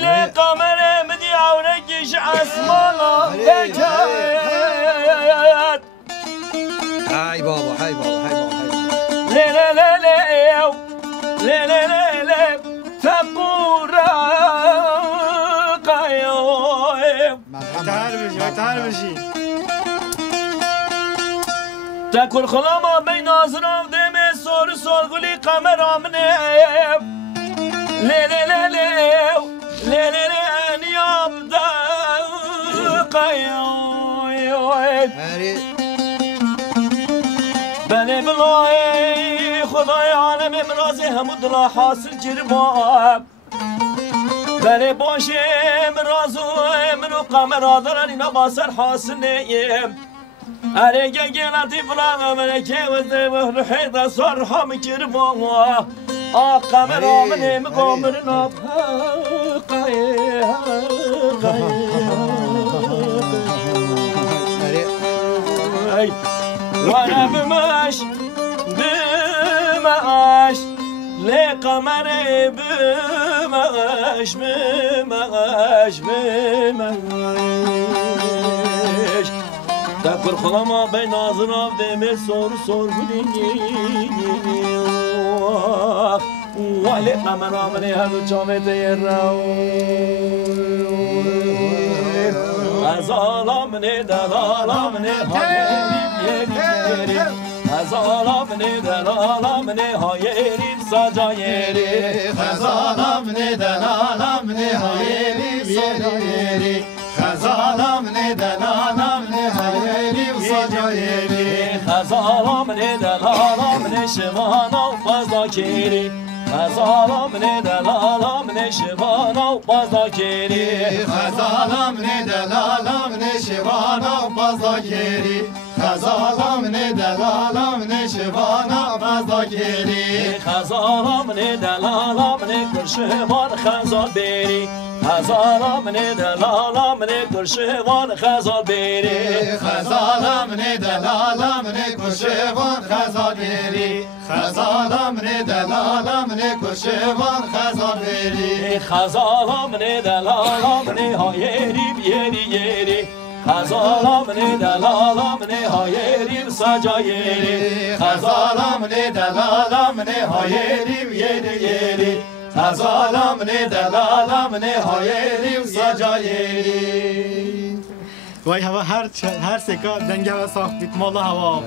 ليلة قمر مدي عونكش عسمانا بكايات هاي بابا هاي بابا هاي بابا ليلة ليلة ليلة ليلة فقورا قايم تعال بشي تاكل خلاما بين ناظرة ودمي صور صور قولي قمر عمنيم ليلة ليلة ليلة نيام دقايم بله بلای خدای عالم امراض همود را حاصل جرمام بله باشه امراض و امرو قمر آدارن اینا باسر حاصل نیم اره گلتی فلان امره که وزده و رحیده سر هم جرمام قمر آمنه مقامر ناب وانا بمش بمش لقمر بمش بمش بمش تاكل خلاما بين ناظرة بدمي صور صور بديني وعلي قمر عملي هلو جامد يراو ظلمني ظلمني ظلمني ظلمني هايري سجايري ظلمني ظلمني هايري سجايري ظلمني ظلمني هايري سجايري ظلمني ظلمني شمانا وبزاكيري ظلمني ظلمني شمانا وبزاكيري ظلمني ظلمني شمانا وبزاكيري ظلمني ظلمني شمانا وبزاكيري ظلمني ظلمني كرشوان خزال بيري ظلمني ظلمني كرشوان خزال بيري ظلمني ظلمني كرشوان خزال بيري ظلمني ظلمني كرشوان خزال بيري ظلمني ظلمني هايري بيري يري ظلمني ظلمني هايري سجايري ظلمني ظلمني هايري بيري يري ظلمني ظلمني هايري سجايري وای هوا هر سکا دنگه و ساخت بیت مالا هوا